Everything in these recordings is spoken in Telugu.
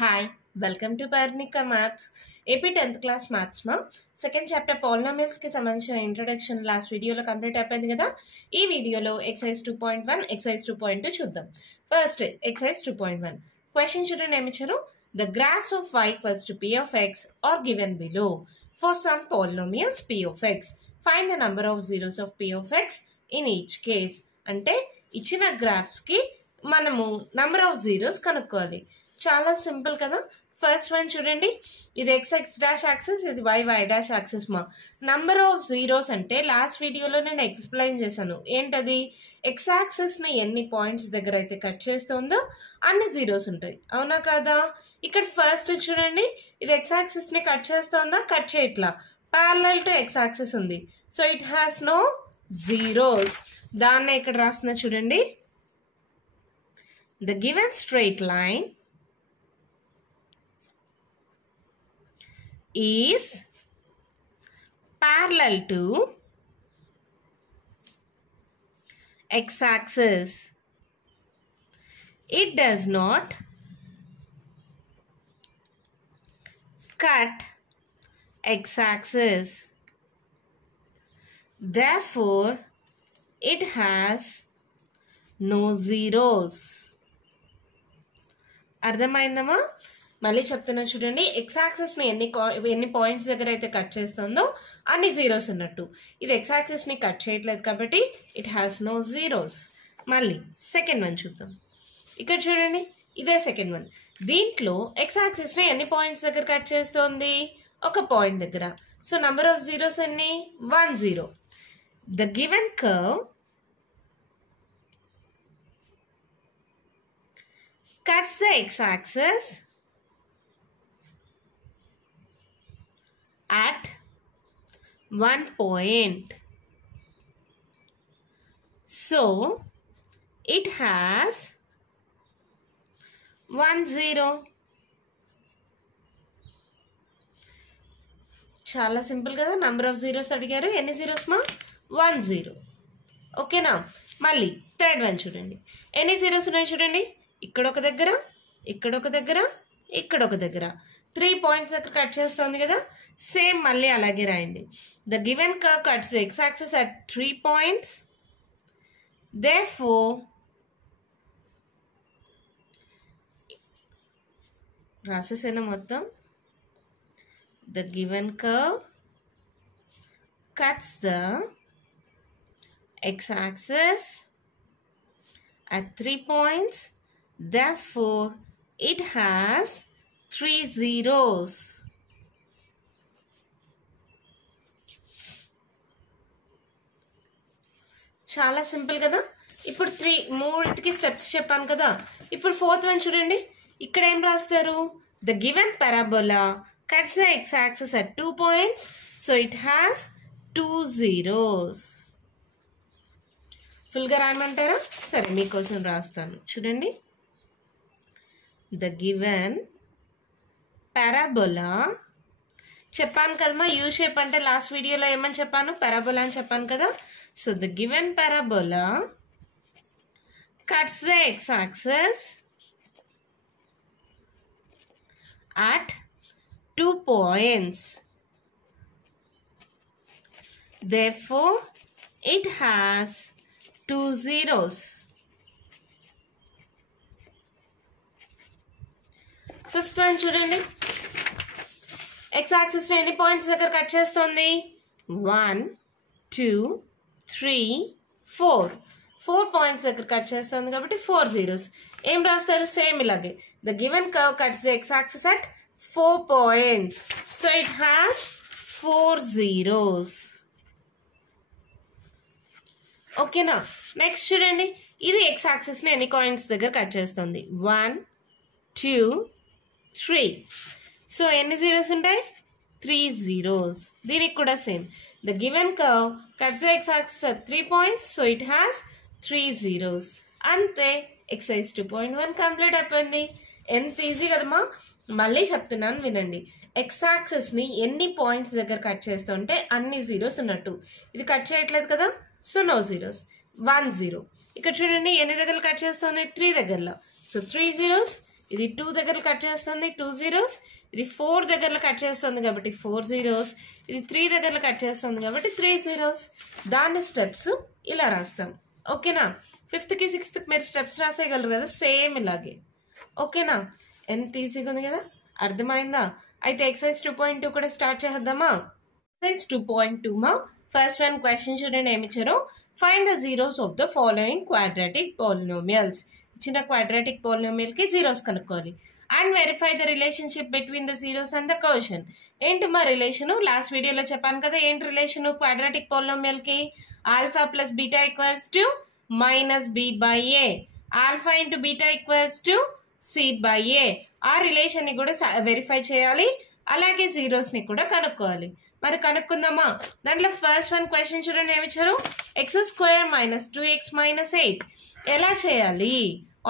Hi, welcome to Parnika Maths. AP 10th class maths ma second chapter polynomials ki సంబంధించిన ఇంట్రడక్షన్ లాస్ట్ వీడియోలో కంప్లీట్ అయిపోయింది కదా. ఈ వీడియోలో ఎక్సర్సైజ్ 2.1 ఎక్సర్సైజ్ 2.2 చూద్దాం. ఫస్ట్ ఎక్సర్సైజ్ 2.1 క్వశ్చన్ చూడండి ఏమి ఇచ్చారు. The graphs of y equals to p of x are given below. For some polynomials p of x, find the number of zeros of p of x in each case. అంటే ఇచ్చిన గ్రాఫ్స్ కి మనము నంబర్ ఆఫ్ జీరోస్ కనుక్కోవాలి. చాలా సింపుల్ కదా. ఫస్ట్ వన్ చూడండి, ఇది x డాష్ యాక్సిస్, ఇది y డాష్ యాక్సిస్. మా నంబర్ ఆఫ్ జీరోస్ అంటే లాస్ట్ వీడియోలో నేను ఎక్స్ప్లెయిన్ చేశాను. ఏంటది, x యాక్సిస్ ని ఎన్ని పాయింట్స్ దగ్గర అయితే కట్ చేస్తుందో అన్ని జీరోస్ ఉంటాయి, అవునా కదా. ఇక్కడ ఫస్ట్ చూడండి, ఇది x యాక్సిస్ ని కట్ చేస్తుందా, కట్ చేయట్లా, ప్యారలల్ టు x యాక్సిస్ ఉంది. So it has no zeros. దాన్ని ఇక్కడ రాస్తున్నా చూడండి. The given straight line is parallel to x-axis. It does not cut x-axis. Therefore, it has no zeros. అర్థమైందమ్మా? మళ్ళీ చెప్తున్నా చూడండి. ఎక్స్ యాక్సిస్ ని ఎన్ని పాయింట్స్ దగ్గర అయితే కట్ చేస్తుందో అన్ని జీరోస్ ఉన్నట్టు. ఇది ఎక్స్ యాక్సిస్ ని కట్ చేయట్లేదు కాబట్టి ఇట్ హ్యాస్ నో జీరోస్. మళ్ళీ సెకండ్ వన్ చూద్దాం. ఇక్కడ చూడండి, ఇదే సెకండ్ వన్. దీంట్లో ఎక్స్ యాక్సిస్ ని ఎన్ని పాయింట్స్ దగ్గర కట్ చేస్తోంది, ఒక పాయింట్ దగ్గర. సో నంబర్ ఆఫ్ జీరోస్ ఎన్ని, 1 0. The given curve cuts the x-axis at 1 point. So, it has 1 0. చాలా సింపుల్ కదా. నంబర్ ఆఫ్ జీరోస్ అడిగారు, ఎన్ని జీరోస్ మా, 1 0. ఓకేనా. మళ్ళీ థర్డ్ వన్ చూడండి, ఎన్ని జీరోస్ ఉన్నాయి చూడండి. ఇక్కడ ఒక దగ్గర, ఇక్కడ ఒక దగ్గర, ఇక్కడ ఒక దగ్గర, 3 పాయింట్స్ దగ్గర కట్ చేస్తుంది కదా. సేమ్ మళ్ళీ అలాగే రాయండి. The given curve cuts the X axis at 3 points. Therefore, రాసేసేనా మొత్తం. The given curve cuts the x axis at 3 points. Therefore, it has 3 zeros. చాలా సింపుల్ కదా. ఇప్పుడు మూడిటికి స్టెప్స్ చెప్పాను కదా. ఇప్పుడు ఫోర్త్ వన్ చూడండి. ఇక్కడ ఏం రాస్తారు, the given parabola cuts the X axis at 2 points. So it has 2 zeros. ఫుల్గా రాయమంటారా? సరే, మీకోసం రాస్తాను చూడండి. ద గివెన్ పారాబోలా, చెప్పాను కదమ్మా యూ షేప్ అంటే లాస్ట్ వీడియోలో ఏమని చెప్పాను, పారాబోలా అని చెప్పాను కదా. So the given parabola cuts the X axis at 2 points. Therefore, it has 2 zeros. Fifth one చూడండి. ఎక్స్ యాక్సిస్ ని ఎన్ని పాయింట్స్ దగ్గర కట్ చేస్తుంది, 1 2 3 4 పాయింట్స్ దగ్గర కట్ చేస్తుంది కాబట్టి 4 zeros. ఏం రాస్తారు, సేమ్ ఇలాగే. The given curve cuts the X axis at 4 points. So it has 4 zeros. ఓకేనా. నెక్స్ట్ చూడండి, ఇది ఎక్స్ యాక్సిస్ ని ఎన్ని పాయింట్స్ దగ్గర కట్ చేస్తుంది, 1 2 3. సో ఎన్ని జీరోస్ ఉంటాయి, 3 zeros. దీనికి కూడా same. The given curve cuts the X axis at 3 points. So it has 3 zeros. అంతే, ఎక్సర్సైజ్ 2.1 కంప్లీట్ అయిపోయింది. ఎంత ఈజీ కదమ్మా. మళ్ళీ చెప్తున్నాను వినండి. ఎక్స్ యాక్సిస్ ని ఎన్ని పాయింట్స్ దగ్గర కట్ చేస్తుంటే అన్ని జీరోస్ ఉన్నట్టు. ఇది కట్ చేయట్లేదు కదా, సో నో జీరోస్. 1 0. ఇక్కడ చూడండి, ఎన్ని దగ్గర కట్ చేస్తుంది, 3 దగ్గరలో. So 3 zeros. ఇది 2 దగ్గర కట్ చేస్తుంది 2 zeros, ఇది 4 దగ్గర కట్ చేస్తుంది కాబట్టి 4 zeros, ఇది 3 దగ్గర కట్ చేస్తుంది కాబట్టి 3 zeros. దాని స్టెప్స్ ఇలా రాస్తాం. ఓకేనా? 5th కి 6th కి మీరు స్టెప్స్ రాసేయగలరు కదా, సేమ్ ఇలాగే. ఓకేనా? ఎంత ఈజీగా ఉంది కదా, అర్థమైందా? అయితే ఎక్సర్సైజ్ 2.2 కూడా స్టార్ట్ చేద్దామా? ఎక్సర్సైజ్ 2.2 మా ఫస్ట్ వన్ క్వశ్చన్ చూడండి ఏమి ఇచ్చారో. Find the zeros of the following quadratic polynomials. ఇచ్చిన క్వాడ్రాటిక్ పాలినోమియల్ కి జీరోస్ కనుక్కోవాలి. And verify the relationship between the zeros and the quotient. ఏంటి మా రిలేషను? లాస్ట్ వీడియోలో చెప్పాను కదా, ఏంటి రిలేషను క్వాడ్రాటిక్ పాలినోమియల్ కి? Alpha plus beta equals to minus b by A, alpha into beta equals to C by a. ఆ రిలేషన్ ని కూడా వెరిఫై చేయాలి, అలాగే జీరోస్ ని కూడా కనుక్కోవాలి. మరి కనుక్కుందామా? దాంట్లో ఫస్ట్ వన్ క్వశ్చన్ చూడండి ఏమిచ్చారు. x² మైనస్ 2x మైనస్ 8 ఎలా చేయాలి?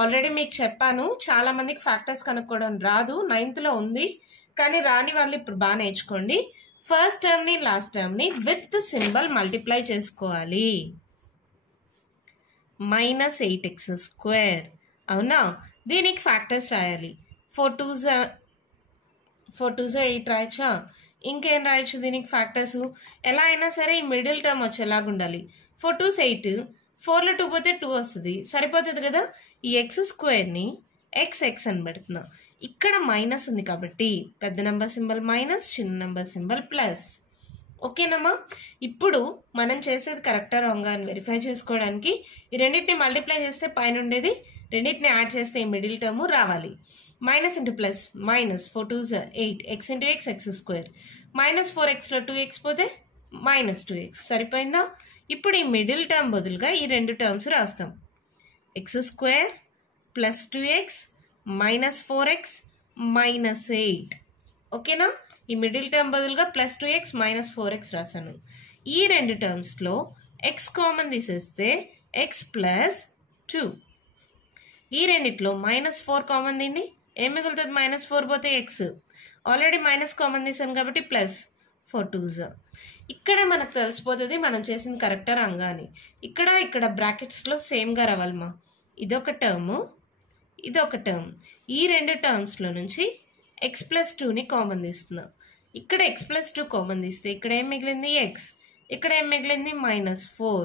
ఆల్రెడీ మీకు చెప్పాను, చాలా మందికి ఫ్యాక్టర్స్ కనుక్కోవడం రాదు, 9th లో ఉంది, కానీ రాని వాళ్ళు ఇప్పుడు బాగా నేర్చుకోండి. ఫస్ట్ టర్మ్ ని లాస్ట్ టర్మ్ ని విత్ సింబల్ మల్టిప్లై చేసుకోవాలి. మైనస్ 8x², అవునా? దీనికి ఫ్యాక్టర్స్ రాయాలి. 4 2s 8 రాయచ్చా? ఇంకేం రాయొచ్చు దీనికి ఫ్యాక్టర్స్? ఎలా అయినా సరే ఈ మిడిల్ టర్మ్ వచ్చేలాగా ఉండాలి. 4 2s 8, 4లో 2 పోతే 2 వస్తుంది, సరిపోతుంది కదా. ఈ x² ని x అని పెడుతున్నా. ఇక్కడ మైనస్ ఉంది కాబట్టి పెద్ద నెంబర్ సింబల్ మైనస్, చిన్న నెంబర్ సింబల్ ప్లస్. ఓకేనమ్మా? ఇప్పుడు మనం చేసేది కరెక్టా రాంగా అని వెరిఫై చేసుకోవడానికి ఈ రెండింటిని మల్టిప్లై చేస్తే పైన ఉండేది, రెండింటిని యాడ్ చేస్తే ఈ మిడిల్ టర్మ్ రావాలి. Minus into plus minus, 4 2s 8, x into x x², minus 4xలో 2x పోతే మైనస్ 2x, సరిపోయిందా? ఇప్పుడు ఈ మిడిల్ టర్మ్ బదులుగా ఈ రెండు టర్మ్స్ రాస్తాం. x² plus 2x minus 4x minus 8. ఓకేనా? ఈ మిడిల్ టర్మ్ బదులుగా ప్లస్ 2x మైనస్ 4x రాశాను. ఈ రెండు టర్మ్స్లో x కామన్ తీసేస్తే x ప్లస్ 2. ఈ రెండిట్లో మైనస్ 4 కామన్ దీన్ని ఏం మిగులుతుంది? మైనస్ 4 పోతే x, ఆల్రెడీ మైనస్ కామన్ తీసాను కాబట్టి ప్లస్ 4 2s. ఇక్కడ మనకు తెలిసిపోతుంది మనం చేసింది కరెక్టా రాంగా అని. ఇక్కడ బ్రాకెట్స్లో సేమ్గా రావాలమ్మా. ఇదొక టర్మ్, ఇదొక టర్మ్. ఈ రెండు టర్మ్స్లో నుంచి x ప్లస్ 2ని కామన్ తీస్తున్నా. ఇక్కడ x ప్లస్ 2 కామన్ తీస్తే ఇక్కడ ఏం మిగిలింది? x. ఇక్కడ ఏం మిగిలింది? మైనస్ 4.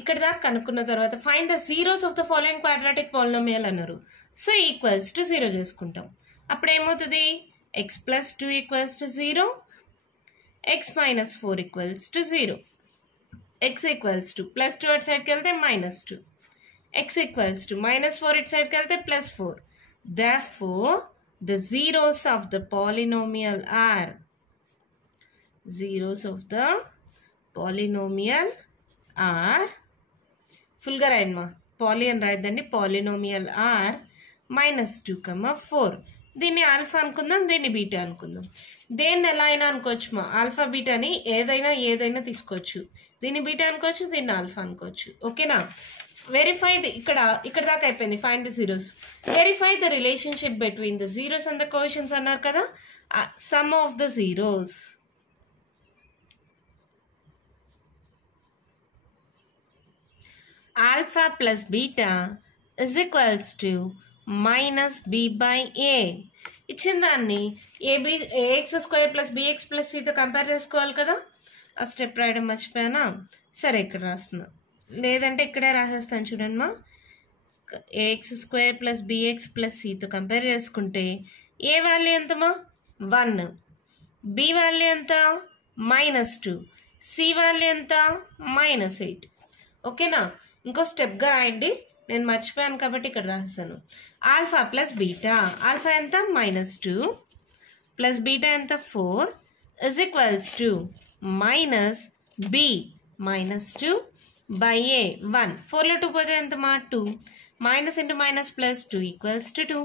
ఇక్కడ దాకా కనుక్కున్న తర్వాత find the zeros of the following quadratic polynomial అన్నారు. సో ఈక్వల్స్ టు 0 చేసుకుంటాం. అప్పుడు ఏమవుతుంది? x plus 2 equals to 0, x minus 4 equals to 0. x equals to plus 2 అటు సైడ్కి వెళ్తే minus 2, x equals to minus 4 ఇటు సైడ్కి వెళ్తే plus 4. Therefore, the zeros of the polynomial are, zeros of the polynomial are, ఫుల్గా రాయమ్మా, పాలి అని రాయద్దండి, పాలినోమియల్ ఆర్ మైనస్ 2, 4. దీన్ని ఆల్ఫా అనుకుందాం, దీన్ని బీటా అనుకుందాం. దేన్ని ఎలా అయినా అనుకోవచ్చు మా, ఆల్ఫా బీటాని ఏదైనా తీసుకోవచ్చు. దీన్ని బీటా అనుకోవచ్చు, దీన్ని ఆల్ఫా అనుకోవచ్చు. ఓకేనా? వెరిఫై ఇక్కడ దాకా అయిపోయింది. Find the zeros. Verify the relationship between the zeros and the quotients అన్నారు కదా. Sum of the zeros. Alpha plus beta is equals to minus b by a. ఇచ్చిన దాన్ని ax² ప్లస్ bx ప్లస్ cతో కంపేర్ చేసుకోవాలి కదా. ఆ స్టెప్ రాయడం మర్చిపోయానా? సరే ఇక్కడ రాస్తున్నా, లేదంటే ఇక్కడే రాసేస్తాను చూడండి మా. ax² ప్లస్ bx ప్లస్ cతో కంపేర్ చేసుకుంటే ఏ వాల్యూ ఎంతమా? 1, b వాల్యూ ఎంత? -2, c వాల్యూ ఎంత? -8. ఓకేనా? ఇంకో స్టెప్గా రాయండి, నేను మర్చిపోయాను కాబట్టి ఇక్కడ రాసాను. ఆల్ఫా ప్లస్ బీటా, ఆల్ఫా ఎంత? -2 ప్లస్ బీటా ఎంత? 4 is equals to minus b -2 by a 1. 4లో 2 పోతే ఎంతమా? 2. Minus into minus plus 2 equals to 2.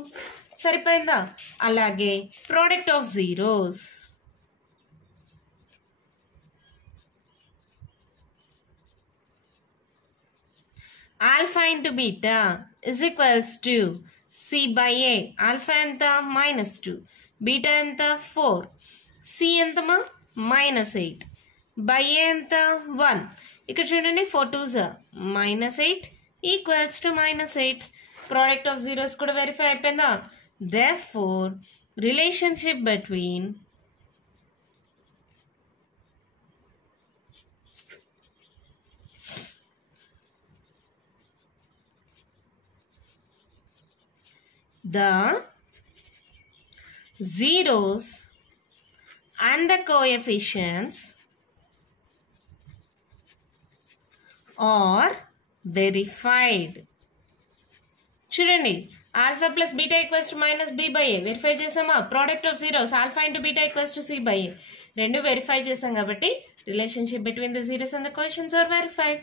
సరిపోయిందా? అలాగే product of zeros. Alpha into beta is equals to C by A. Alpha ఎంత? -2, బీటా ఎంత? 4, సి ఎంతమా? -8, బై ఏ ఎంత? 1. ఇక్కడ చూడండి 4 2s -8 equals to -8. Product of zeros కూడా వెరిఫై అయిపోయిందా? Therefore, relationship between the zeros and the coefficients are verified. చూడండి, alpha plus beta equals to minus b by a verify చేసామా? Product of zeros alpha into beta equals to C by a రెండు వెరిఫై చేసాం కాబట్టి relationship between the zeros and the coefficients are verified.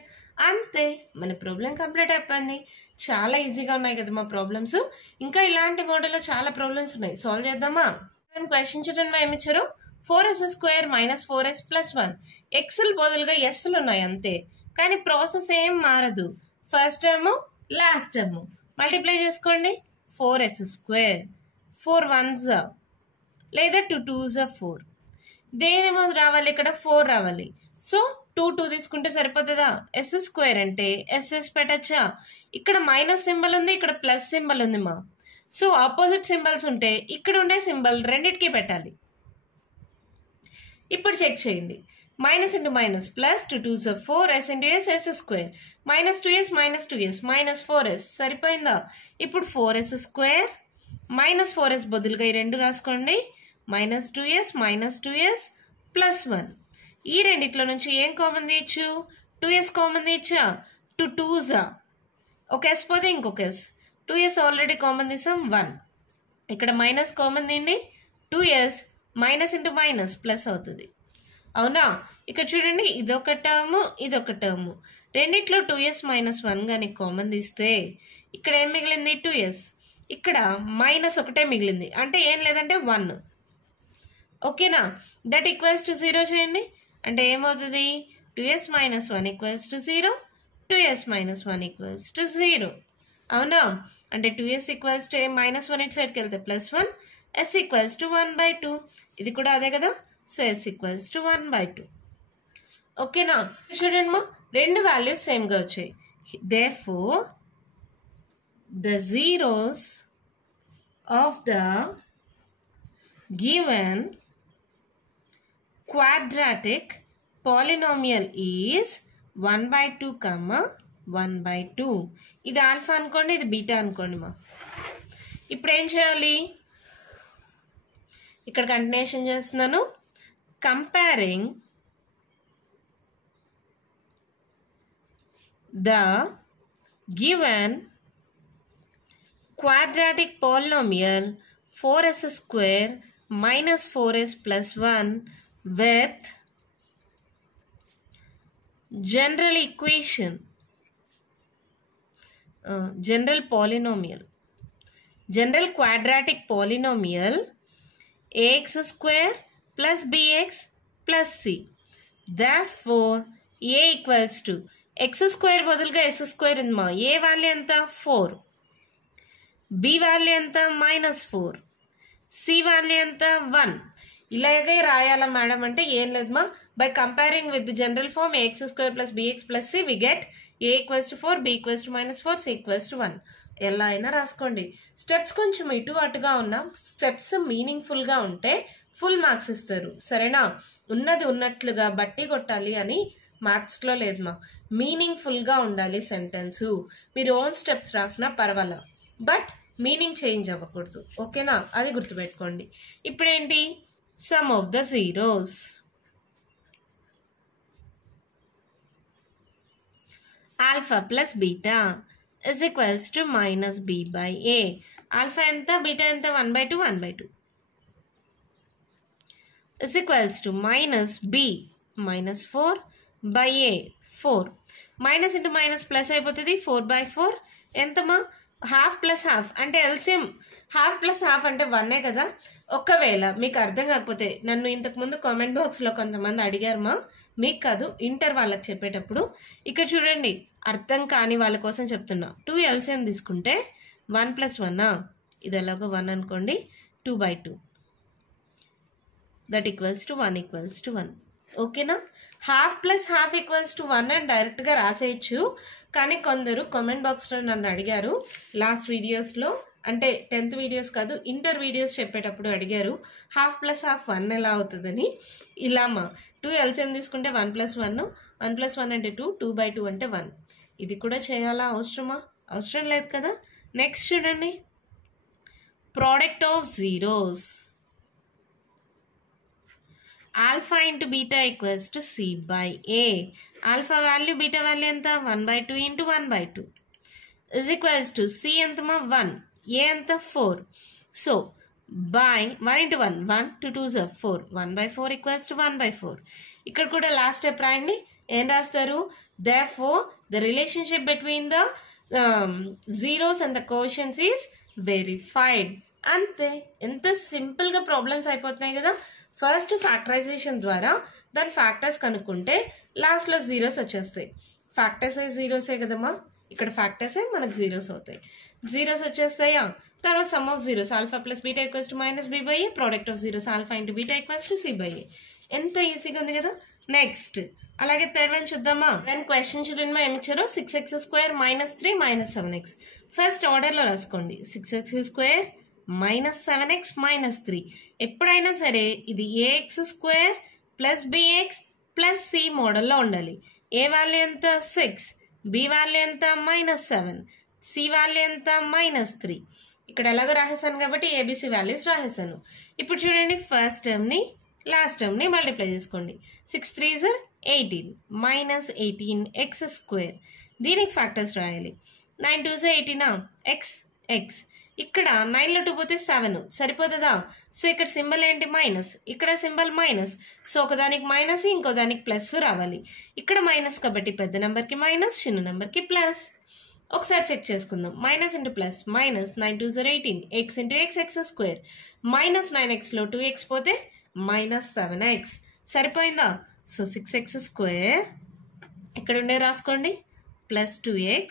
అంతే, మన ప్రాబ్లం కంప్లీట్ అయిపోయింది. చాలా ఈజీగా ఉన్నాయి కదా మా ప్రాబ్లమ్స్. ఇంకా ఇలాంటి మోడల్లో చాలా ప్రాబ్లమ్స్ ఉన్నాయి, సాల్వ్ చేద్దామా? క్వశ్చన్ చూడండి, ఏమి ఇచ్చారు? 4s² minus 4s plus 1. ఎక్స్లు బదులుగా ఎస్లు ఉన్నాయి అంతే, కానీ ప్రాసెస్ ఏం మారదు. First term last term multiply చేసుకోండి. 4s², 4 1s లేదా 2 2s 4. దేనేమో రావాలి, ఇక్కడ 4 రావాలి. సో 2 తీసుకుంటే సరిపోతుందా? s² అంటే ss పెట్టచ్చా? ఇక్కడ మైనస్ సింబల్ ఉంది, ఇక్కడ ప్లస్ సింబల్ ఉంది మా. సో ఆపోజిట్ సింబల్స్ ఉంటే ఇక్కడ ఉండే సింబల్ రెండింటికి పెట్టాలి. ఇప్పుడు చెక్ చేయండి. Minus into minus plus 2 2s 4 s into s s² minus 2s minus 4s సరిపోయిందా? ఇప్పుడు 4s² మైనస్ 4s బదులుగా ఈ రెండు రాసుకోండి. Minus 2s plus 1. ఈ రెండిట్లో నుంచి ఏం కామన్ తీయచ్చు? 2s కామన్ తీయచ్చా? 2 2s ఒక s పోతే ఇంకొక s. 2s ఆల్రెడీ కామన్ తీసాం 1. ఇక్కడ మైనస్ కామన్ తీయండి. 2s minus into minus plus అవుతుంది, అవునా? ఇక్కడ చూడండి, ఇదొక టర్మ్ ఇదొక టర్మ్. రెండిట్లో 2s మైనస్ 1 కానీ కామన్ తీస్తే ఇక్కడ ఏం మిగిలింది? 2s. ఇక్కడ మైనస్ ఒకటే మిగిలింది, అంటే ఏం లేదంటే 1. ఓకేనా? దట్ ఈక్వల్స్ టు 0 చేయండి. అంటే ఏమవుతుంది? 2s minus 1 equals to 0, 2s minus 1 equals to 0, అవునా? అంటే 2s ఈక్వల్స్ టు మైనస్ 1 ఇటు సైడ్కి వెళ్తే ప్లస్ 1, s ఈక్వల్స్ టు 1/2. ఇది కూడా అదే కదా. So s equals to 1/2. ఓకేనా? చూడండి మా, రెండు వాల్యూస్ సేమ్గా వచ్చాయి. Therefore, the zeros of the given quadratic polynomial is 1/2, 1/2. ఇది ఆల్ఫా అనుకోండి, ఇది బీటా అనుకోండి మా. ఇప్పుడు ఏం చేయాలి? ఇక్కడ కంటిన్యూషన్ చేస్తున్నాను. Comparing the given quadratic polynomial 4s² minus 4s plus 1 with general equation, general polynomial, general quadratic polynomial ax² plus bx plus c. Therefore, a equals to x² బదులుగా s² ఉంది మా. ఏ వాల్యూ ఎంత? 4. బి వాల్యూ ఎంత? -4. సి వాల్యూ ఎంత? 1. ఇలాగే రాయాలా మేడం అంటే ఏం లేదు మా. By comparing with the general form ax² plus bx plus c we get a equals to 4, b equals to -4, c equals to 1. ఎలా అయినా రాసుకోండి. స్టెప్స్ కొంచెం ఇటు అటుగా ఉన్నా, స్టెప్స్ మీనింగ్ఫుల్గా ఉంటే ఫుల్ మార్క్స్ ఇస్తారు, సరేనా? ఉన్నది ఉన్నట్లుగా బట్టి కొట్టాలి అని మ్యాథ్స్లో లేదు మా. మీనింగ్ఫుల్గా ఉండాలి సెంటెన్సు. మీరు ఓన్ స్టెప్స్ రాసినా పర్వాలా, బట్ మీనింగ్ చేంజ్ అవ్వకూడదు, ఓకేనా? అది గుర్తుపెట్టుకోండి. ఇప్పుడేంటి? Some of the zeros. Alpha plus beta is equals to minus b by a. Alpha ఎంత? బీటా ఎంత? 1/2, 1/2 is equals to minus b -4 by a 4. Minus into minus plus అయిపోతుంది. 4/4 ఎంతమా? హాఫ్ ప్లస్ హాఫ్ అంటే ఎల్సిఎం. హాఫ్ ప్లస్ హాఫ్ అంటే 1 కదా. ఒకవేళ మీకు అర్థం కాకపోతే నన్ను ఇంతకుముందు కామెంట్ బాక్స్లో కొంతమంది అడిగారు మా, మీకు కాదు ఇంటర్ వాళ్ళకి చెప్పేటప్పుడు. ఇక్కడ చూడండి, అర్థం కాని వాళ్ళ కోసం చెప్తున్నా. 2 ఎల్సిఎం తీసుకుంటే 1 + 1 ఇది ఎలాగో 1 అనుకోండి, 2/2 that equals to 1 equals to 1. ఓకేనా? Half plus half equals to 1 అని డైరెక్ట్గా రాసేయచ్చు. కానీ కొందరు కామెంట్ బాక్స్లో నన్ను అడిగారు లాస్ట్ వీడియోస్లో, అంటే 10th వీడియోస్ కాదు, ఇంటర్ వీడియోస్ చెప్పేటప్పుడు అడిగారు 1/2 + 1/2 1 ఎలా అవుతుందని. ఇలామా 2 ఎల్సిఎం తీసుకుంటే 1 + 1, 1 + 1 అంటే 2, 2/2 అంటే 1. ఇది కూడా చేయాలా? అవసరమా? అవసరం లేదు కదా. నెక్స్ట్ చూడండి, product of zeros. Alpha into beta equals to C/A. Alpha value beta value ఎంత? 1/2 into 1/2 is equals to C ఎంతమా 1, A ఎంత 4. So by 1 into 1, 1 2 2s 4, 1/4 equals to 1/4. ఇక్కడ కూడా లాస్ట్ స్టెప్ రాయండి. ఏం రాస్తారు? therefore the relationship between the zeros and the quotients is verified. అంతే. ఎంత సింపుల్గా ప్రాబ్లమ్స్ అయిపోతున్నాయి కదా. ఫస్ట్ ఫ్యాక్టరైజేషన్ ద్వారా దాని ఫ్యాక్టర్స్ కనుక్కుంటే లాస్ట్లో జీరోస్ వచ్చేస్తాయి. ఫ్యాక్టర్స్ అయ్యి జీరోసే కదమ్మా, ఇక్కడ ఫ్యాక్టర్సే మనకు జీరోస్ అవుతాయి. జీరోస్ వచ్చేస్తాయా? తర్వాత some of zeros alpha plus beta equals to -b/a. Product of zeros alpha into beta equals to C/A. ఎంత ఈజీగా ఉంది కదా. నెక్స్ట్ అలాగే థర్డ్ వన్ చూద్దామా. నేను క్వశ్చన్ చూడండి ఏమి ఇచ్చారో, 6x² - 3 - 7x. ఫస్ట్ ఆర్డర్లో రాసుకోండి. 6x² - 7x - 3. ఎప్పుడైనా సరే ఇది ax² + bx + c మోడల్లో ఉండాలి. ఏ వాల్యూ ఎంత? 6, బి వాల్యూ ఎంత? -7, సి వాల్యూ ఎంత? -3. ఇక్కడ ఎలాగో రాసేసాను కాబట్టి ఏబిసి వాల్యూస్ రాసేసాను. ఇప్పుడు చూడండి, ఫస్ట్ టర్మ్ని లాస్ట్ టర్మ్ని మల్టిప్లై చేసుకోండి. 6 3s 18 -18x². దీనికి ఫ్యాక్టర్స్ రాయాలి. 9 2s 18 x. ఇక్కడ 9లో 2 పోతే 7 సరిపోతుందా? సో ఇక్కడ సింబల్ ఏంటి? మైనస్. ఇక్కడ సింబల్ మైనస్. సో ఒకదానికి మైనస్ ఇంకో దానికి ప్లస్ రావాలి. ఇక్కడ మైనస్ కాబట్టి పెద్ద నెంబర్కి మైనస్, చిన్న నెంబర్కి ప్లస్. ఒకసారి చెక్ చేసుకుందాం. Minus into plus minus. 9 2s 18 x into x² -9xలో 2x పోతే -7x సరిపోయిందా? సో 6x² ఇక్కడ ఉండే రాసుకోండి +2x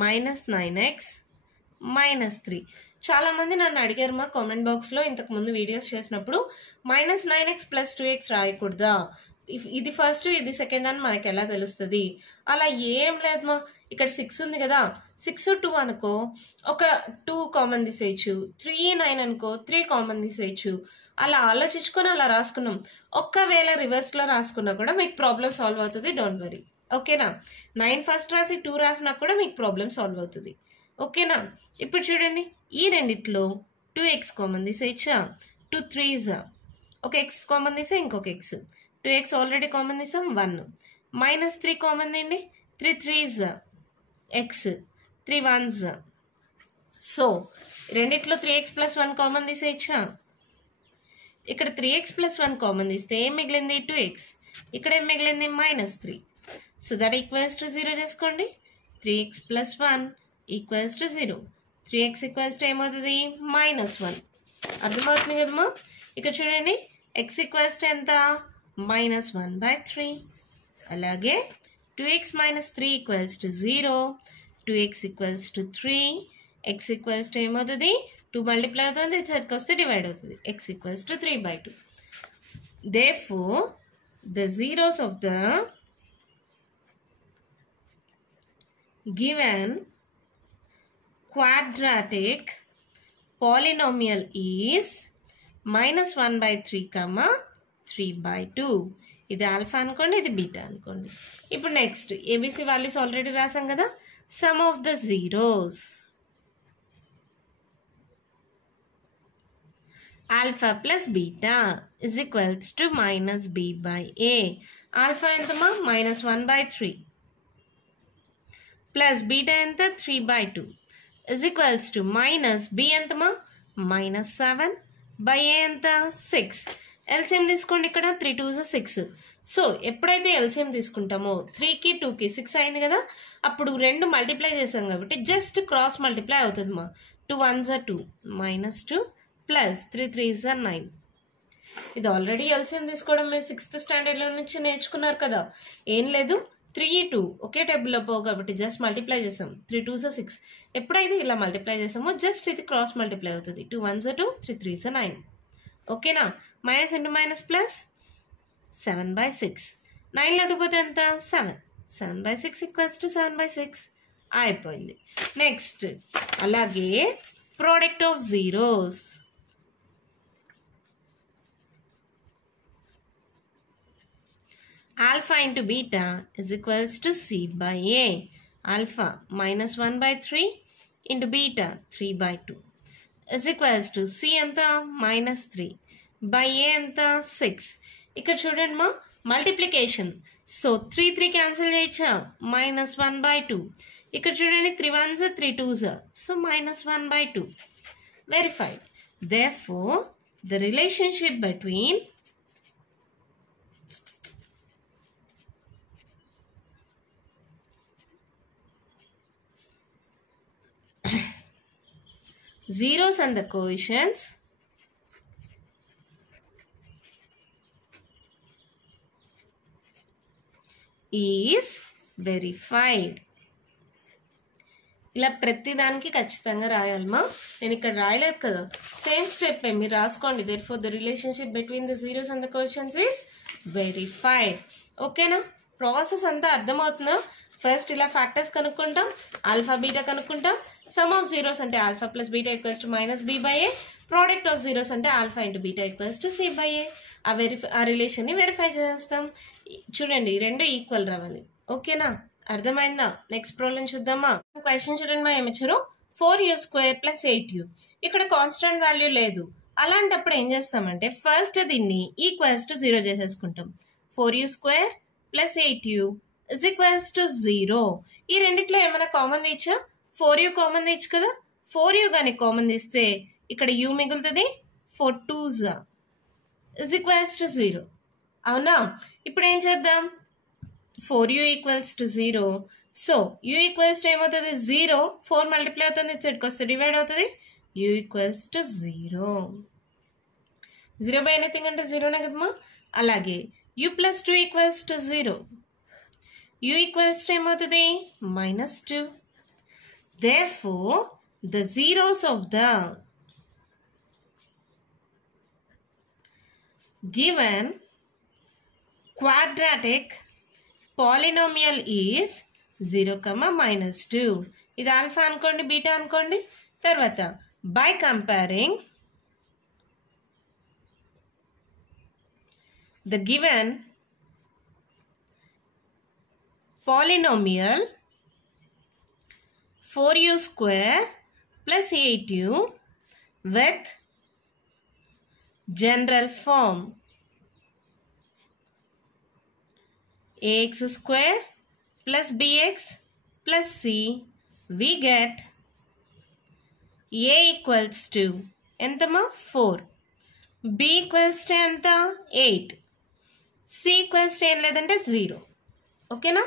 -9x -3. చాలా మంది నన్ను అడిగారు మా కామెంట్ బాక్స్లో ఇంతకు ముందు వీడియోస్ చేసినప్పుడు, -9x + 2x రాయకూడదా, ఇది ఫస్ట్ ఇది సెకండ్ అని మనకి ఎలా తెలుస్తుంది? అలా ఏం లేదు మా. ఇక్కడ 6 ఉంది కదా, 6 2 అనుకో ఒక 2 కామన్ తీసేయచ్చు, 3 9 అనుకో 3 కామన్ తీసేయచ్చు. అలా ఆలోచించుకొని అలా రాసుకున్నాం. ఒక్కవేళ రివర్స్లో రాసుకున్నా కూడా మీకు ప్రాబ్లం సాల్వ్ అవుతుంది. Don't worry. ఓకేనా. 9 ఫస్ట్ రాసి 2 రాసినా కూడా మీకు ప్రాబ్లం సాల్వ్ అవుతుంది. ఓకేనా. ఇప్పుడు చూడండి, ఈ రెండిట్లో 2x కామన్ తీసేయచ్చా? 2 3s ఒక x కామన్ తీసే ఇంకొక x, 2x ఆల్రెడీ కామన్ తీసాం 1 -3 కామన్ తీయండి, 3 3s x, 3 1s. సో రెండిట్లో 3x + 1 కామన్ తీసేయచ్చా? ఇక్కడ 3x + 1 కామన్ తీస్తే ఏం మిగిలింది? 2x. ఇక్కడ ఏం మిగిలింది? -3. సో దట్ ఈక్వల్స్ టు 0 చేసుకోండి. 3x + 1 equals to 0. 3x equals to ఏమవుతుంది? -1. అర్థమవుతుంది కదమ్మా. ఇక్కడ చూడండి, x ఈక్వల్స్ టు ఎంత? -1/3. అలాగే 2x - 3 equals to 0. 2x equals to 3. x equals to ఏమవుతుంది? 2 మల్టిప్లై అవుతుంది, సరికి వస్తే డివైడ్ అవుతుంది. x equals to 3/2. Therefore, the zeros of the given quadratic polynomial is -1/3, 3/2. ఇది ఆల్ఫా అనుకోండి, ఇది బీటా అనుకోండి. ఇప్పుడు నెక్స్ట్ ఏబిసి వాల్యూస్ ఆల్రెడీ రాసాం కదా. Sum of the zeros. Alpha plus beta is equals to -b/a. Alpha ఎంతమా? -1/3 ప్లస్ బీటా ఎంత? 3/2 ఇజ్ ఈక్వల్స్ టు -b ఎంతమా? -7/a ఎంత? 6. ఎల్సిఎం తీసుకోండి. ఇక్కడ 3 2s 6. సో ఎప్పుడైతే ఎల్సిఎం తీసుకుంటామో 3కి 2కి 6 అయింది కదా, అప్పుడు 2 మల్టిప్లై చేసాం కాబట్టి జస్ట్ క్రాస్ మల్టిప్లై అవుతుంది మా. 2 1s 2 -2 ప్లస్ 3 3s 9. ఇది ఆల్రెడీ ఎల్సిఎం తీసుకోవడం మీరు 6th స్టాండర్డ్లో నుంచి నేర్చుకున్నారు కదా. ఏం లేదు, 3 2 ఒకే టేబుల్లో పోవు కాబట్టి జస్ట్ మల్టిప్లై చేసాం. 3 2s 6. ఎప్పుడైతే ఇలా మల్టిప్లై చేసామో జస్ట్ ఇది క్రాస్ మల్టిప్లై అవుతుంది. 2 1s 2 3 3s 9. ఓకేనా. Minus into minus plus 7/6. 9లో 2 పోతే ఎంత? 7. 7/6 ఈక్వల్స్ టు 7/6. అయిపోయింది. నెక్స్ట్ అలాగే product of zeros. Alpha into beta is equals to C by A. Alpha minus 1 by 3 into beta 3 by 2 is equals to C anta minus 3 by A anta 6. ఇక్కడ చూడండి మా మల్టిప్లికేషన్. సో 3 క్యాన్సిల్ చేయొచ్చా, minus 1 by 2. ఇక్కడ చూడండి 3 1s 3 2s, so minus 1 by 2. Verified. Therefore, the relationship between zeros and the coefficients is verified. ఇలా ప్రతి దానికి ఖచ్చితంగా రాయాలమ్మా. నేను ఇక్కడ రాయలేదు కదా, సేమ్ స్టెప్ మీరు రాసుకోండి. therefore the relationship between the zeros and the coefficients is verified. ఓకేనా? ప్రాసెస్ అంతా అర్థమవుతుందా? ఫస్ట్ ఇలా ఫ్యాక్టర్స్ కనుక్కుంటాం, ఆల్ఫా బీటా కనుక్కుంటాం. సమ్ ఆఫ్ జీరోస్ అంటే alpha plus beta equals to minus b by a. Product of zeros అంటే alpha into beta equals to C by a. ఆ రిలేషన్ని వెరిఫై చేస్తాం. చూడండి రెండు ఈక్వల్ రావాలి. ఓకేనా? అర్థమైందా? నెక్స్ట్ ప్రాబ్లం చూద్దామా. క్వశ్చన్ చూడండి మా ఏమిచ్చారు, 4u² + 8u. ఇక్కడ కాన్స్టెంట్ వాల్యూ లేదు. అలాంటప్పుడు ఏం చేస్తామంటే ఫస్ట్ దీన్ని equals to 0 చేసేసుకుంటాం. 4u² + 8u is equals to 0. ఈ రెండిట్లో ఏమైనా కామన్ తీచ్చా? 4u కామన్ తీచ్చు కదా. 4u కానీ కామన్ తీస్తే ఇక్కడ u మిగులుతుంది. 4 2s is equals to 0. అవునా? ఇప్పుడు ఏం చేద్దాం, 4u equals to 0. So u equals to ఏమవుతుంది, 0. 4 మల్టిప్లై అవుతుంది, ఇక్కడికి వస్తే డివైడ్ అవుతుంది. u equals to 0. 0 by anything అంటే 0నే కదమ్మా. అలాగే u + 2 equals to 0. u equals to ఏమవుతుంది, -2. Therefore, the zeros of the given quadratic polynomial is 0, -2. ఇది ఆల్ఫా అనుకోండి, బీటా అనుకోండి. తర్వాత by comparing the given polynomial 4u² + 8u with general form ax² + bx + c, we get a equals to ఎంతమా 4, b equals to ఎంత 8, c equals to ఏం లేదంటే 0. ఓకేనా?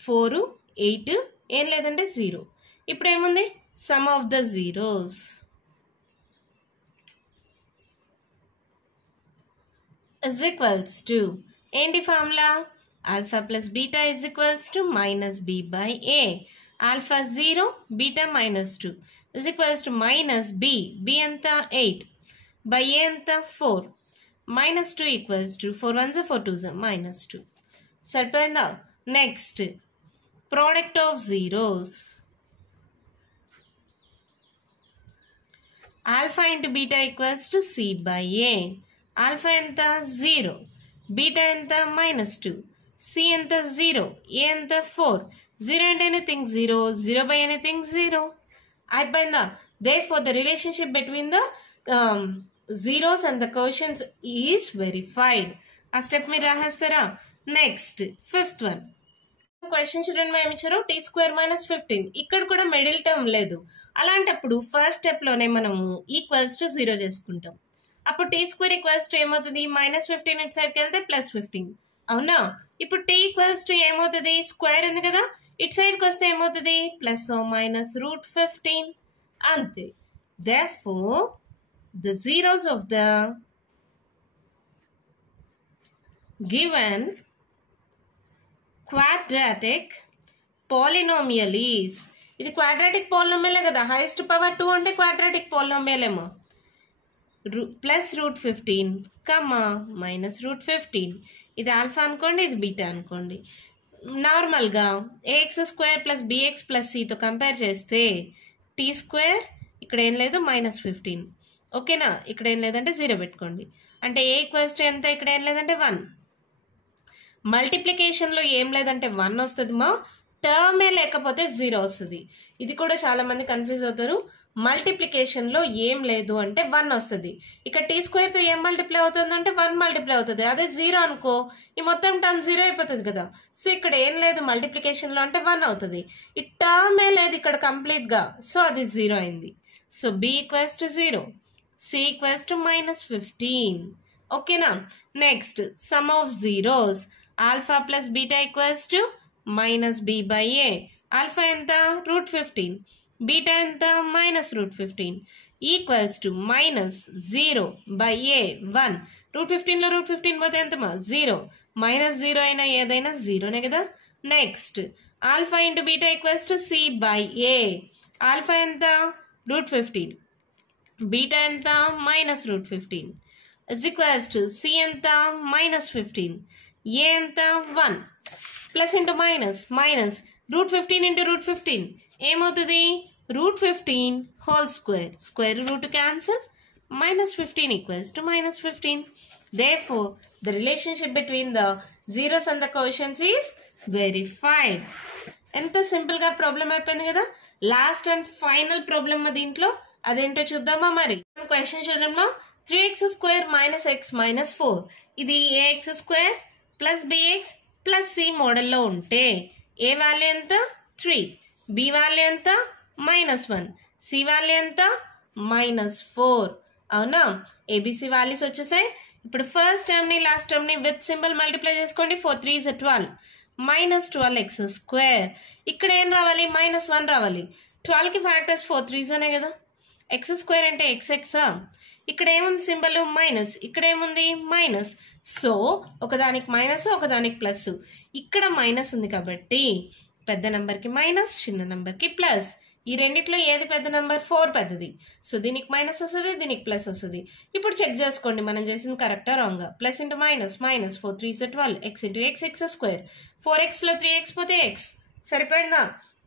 4 8 ఏం లేదంటే 0. ఇప్పుడు ఏముంది, some of the zeros is equals to ఏంటి formula, alpha plus beta is equals to -b by a. Alpha 0, beta -2 is equals to -b. b ఎంత 8 by a ఎంత 4. -2 equals to 4 1s 4 2s -2. సరిపోయిందా? Next product of zeros. Alpha into beta equals to C by A. Alpha ఎంత 0, బీటా ఎంత -2, సి ఎంత 0, ఏ ఎంత 4. 0 అంటే ఎనీథింగ్ 0, 0 బై ఎనీథింగ్ 0. అయిపోయిందా? Therefore, the relationship between the zeros and the quotients is verified. ఆ స్టెప్ మీరు రాసేస్తారా? నెక్స్ట్ ఫిఫ్త్ వన్ క్వశ్చన్ చూడండి మా ఏమిచ్చారు, t² - 15. ఇక్కడ కూడా మిడిల్ టర్మ్ లేదు. అలాంటప్పుడు ఫస్ట్ స్టెప్లోనే మనము ఈక్వల్స్ టు 0 చేసుకుంటాం. అప్పుడు t² ఈక్వల్స్ టు ఏమవుతుంది, -15 ఇటు సైడ్కి వెళ్తే +15. అవునా? ఇప్పుడు t ఈక్వల్స్ టు ఏమవుతుంది, స్క్వేర్ ఉంది కదా, ఇటు సైడ్కి వస్తే ఏమవుతుంది, +or-√15. అంతే. Therefore, the zeros of the given quadratic polynomial is, ఇది క్వాడ్రాటిక్ పాలినామియలే కదా, హైయెస్ట్ పవర్ 2 అంటే క్వాడ్రాటిక్ పాలినామియల్ ఏమో, +√15, -√15. ఇది ఆల్ఫా అనుకోండి, ఇది బీటా అనుకోండి. నార్మల్గా a x square plus b x plus సితో కంపేర్ చేస్తే టీ స్క్వేర్ ఇక్కడ ఏం లేదు -15. ఓకేనా, ఇక్కడ ఏం లేదంటే 0 పెట్టుకోండి. అంటే ఏ ఈక్వల్స్ టు ఎంత, ఇక్కడ ఏం లేదంటే 1. మల్టిప్లికేషన్లో ఏం లేదంటే 1 వస్తుంది మా, టర్మే లేకపోతే 0 వస్తుంది. ఇది కూడా చాలా మంది కన్ఫ్యూజ్ అవుతారు. మల్టిప్లికేషన్లో ఏం లేదు అంటే 1 వస్తుంది. ఇక్కడ టీ స్క్వేర్తో ఏం మల్టిప్లై అవుతుంది అంటే 1 మల్టిప్లై అవుతుంది. అదే 0 అనుకో ఈ మొత్తం టర్మ్ 0 అయిపోతుంది కదా. సో ఇక్కడ ఏం లేదు మల్టిప్లికేషన్లో అంటే 1 అవుతుంది. ఈ టర్మే లేదు ఇక్కడ కంప్లీట్గా, సో అది 0 అయింది. So B equals to 0, C equals to -15. ఓకేనా. Next sum of zeros, alpha plus beta equals to -b/a. Alpha ఎంత √15, బీటా ఎంత -√15 ఈక్వల్స్ టు -0/a 1. √15లో √15 పోతే ఎంతమా 0, -0 అయినా ఏదైనా 0నే కదా. Next alpha into beta equals to c/a. Alpha ఎంత √15, బీటా ఎంత -√15 ఈక్వల్స్ టు c ఎంత -15, a ఎంత 1. ప్లస్ ఇంటూ మైనస్, √15 ఇంటూ √15 ఏమవుతుంది √15 whole square, square root cancel, -15 equals to -15. Therefore, the relationship between the zeros and the quotients is verified. ఎంత సింపుల్ గా ప్రాబ్లం అయిపోయింది కదా. లాస్ట్ అండ్ ఫైనల్ ప్రాబ్లమ్ దీంట్లో అదేంటో చూద్దామా. మరి క్వశ్చన్ చూడమ్మా, 3x² - x - 4 ఇది ax² plus bx plus c మోడల్లో ఉంటే ఏ వాల్యూ ఎంత 3, b వాల్యూ ఎంత -1, c వాల్యూ ఎంత -4. అవునా, ఏబిసి వాల్యూస్ వచ్చేసాయి. ఇప్పుడు ఫస్ట్ టర్మ్ ని లాస్ట్ టర్మ్ ని విత్ సింబల్ మల్టిప్లై చేసుకోండి. 4 3 is 12, -12x². ఇక్కడ ఏం రావాలి -1 రావాలి. 12 కి ఫ్యాక్టర్స్ 4 3s అనే కదా. x² అంటే xx. ఇక్కడ ఏముంది సింబల్ మైనస్, ఇక్కడ ఏముంది మైనస్. సో ఒకదానికి మైనస్ ఒకదానికి ప్లస్. ఇక్కడ మైనస్ ఉంది కాబట్టి పెద్ద నెంబర్కి మైనస్, చిన్న నెంబర్కి ప్లస్. ఈ రెండిట్లో ఏది పెద్ద నెంబర్ 4 పెద్దది. సో దీనికి మైనస్ వస్తుంది, దీనికి ప్లస్ వస్తుంది. ఇప్పుడు చెక్ చేసుకోండి మనం చేసింది కరెక్టా రాంగా. Plus into minus, -4 3 is 12, x into x² 4xలో 3x పోతే x సరిపోయిందా,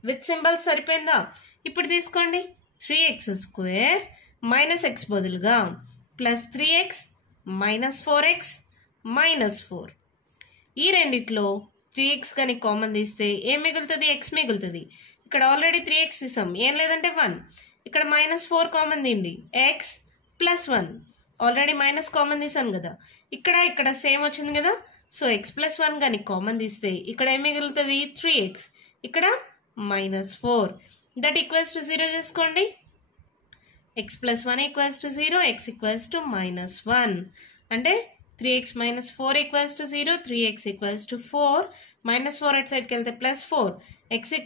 విత్ సింబల్స్ సరిపోయిందా. ఇప్పుడు తీసుకోండి 3x² -x బదులుగా +3x -4x -4. ఈ రెండిట్లో 3x కానీ కామన్ తీస్తే ఏం మిగులుతుంది, x మిగులుతుంది. ఇక్కడ ఆల్రెడీ 3x తీసాం, ఏం లేదంటే 1. ఇక్కడ -4 కామన్ తీయండి, x +1. ఆల్రెడీ మైనస్ కామన్ తీసాను కదా. ఇక్కడ సేమ్ వచ్చింది కదా. సో x +1 కానీ కామన్ తీస్తే ఇక్కడ ఏం మిగులుతుంది 3x, ఇక్కడ -4. దట్ ఈక్వల్స్ టు 0 చేసుకోండి. x +1 = 0, x = -1. అంటే 3x - 4 = 0, 3x = 4. -4 అటు సైడ్కి వెళ్తే +4, x =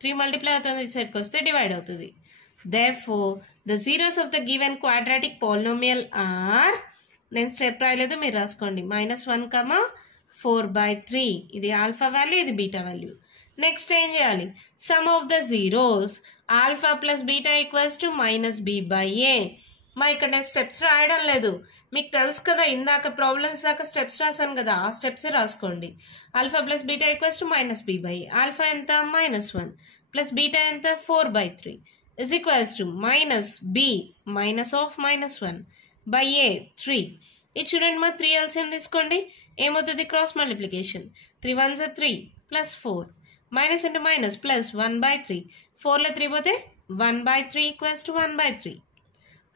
3 మల్టిప్లై అవుతుంది, ఇటు సైడ్కి వస్తే డివైడ్ అవుతుంది. Therefore, the zeros of the given quadratic polynomial are, నేను స్టెప్ రాయలేదు మీరు రాసుకోండి, -1, 4/3. ఇది ఆల్ఫా వాల్యూ, ఇది బీటా వాల్యూ. నెక్స్ట్ ఏం చేయాలి, some of the zeros alpha plus beta equals to -b/a. మా ఇక్కడ నేను స్టెప్స్ రాయడం లేదు, మీకు తెలుసు కదా ఇందాక ప్రాబ్లమ్స్ దాకా స్టెప్స్ రాసాను కదా, ఆ స్టెప్స్ రాసుకోండి. Alpha plus beta equals to -b/a. Alpha ఎంత -1 ప్లస్ బీటా ఎంత 4/3 is equals to -b -1/a 3. ఇది చూడండి మా 3 LCM తీసుకోండి, ఏమవుతుంది cross multiplication. 3 1s 3 +4 minus into minus plus 1/3. 4లో 3 పోతే 1/3 = 1/3.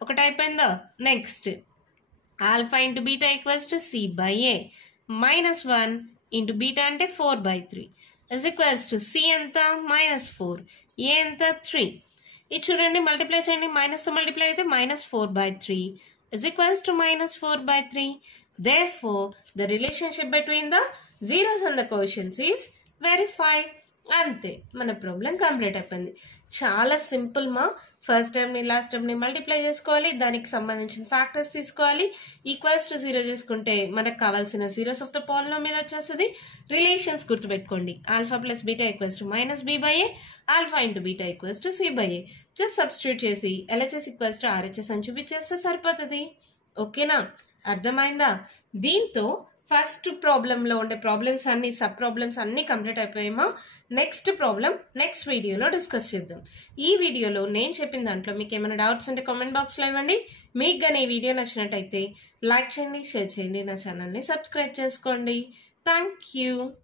ఒకటి అయిపోయిందా. Next alpha into beta equals to c/a. -1 into beta అంటే 4/3 is equals to c ఎంత -4, a ఎంత 3. ఇది చూడండి మల్టిప్లై చేయండి, మైనస్తో మల్టిప్లై అయితే -4/3 is equals to -4/3. Therefore, the relationship between the zeros and the quotients is verified. అంతే, మన ప్రాబ్లం కంప్లీట్ అయిపోయింది. చాలా సింపుల్ మా. ఫస్ట్ టర్మ్ని లాస్ట్ టర్మ్ని మల్టిప్లై చేసుకోవాలి, దానికి సంబంధించిన ఫ్యాక్టర్స్ తీసుకోవాలి, ఈక్వల్స్ టు 0 చేసుకుంటే మనకు కావాల్సిన జీరోస్ ఆఫ్ ద పాలినామియల్ వచ్చేస్తుంది. రిలేషన్స్ గుర్తుపెట్టుకోండి, alpha plus beta equals to -b/a, alpha into beta equals to c/a. Just substitute చేసి LHS ఈక్వల్స్ టు RHS అని చూపించేస్తే సరిపోతుంది. ఓకేనా, అర్థమైందా. దీంతో ఫస్ట్ ప్రాబ్లంలో ఉండే ప్రాబ్లమ్స్ అన్ని సబ్ ప్రాబ్లమ్స్ అన్ని కంప్లీట్ అయిపోయామా? నెక్స్ట్ ప్రాబ్లం నెక్స్ట్ వీడియోలో డిస్కస్ చేద్దాం. ఈ వీడియోలో నేను చెప్పిన దాంట్లో మీకు ఏమైనా డౌట్స్ ఉంటే కామెంట్ బాక్స్లో ఇవ్వండి. మీకు కానీ ఈ వీడియో నచ్చినట్టయితే లైక్ చేయండి, షేర్ చేయండి, నా ఛానల్ని సబ్స్క్రైబ్ చేసుకోండి. Thank you.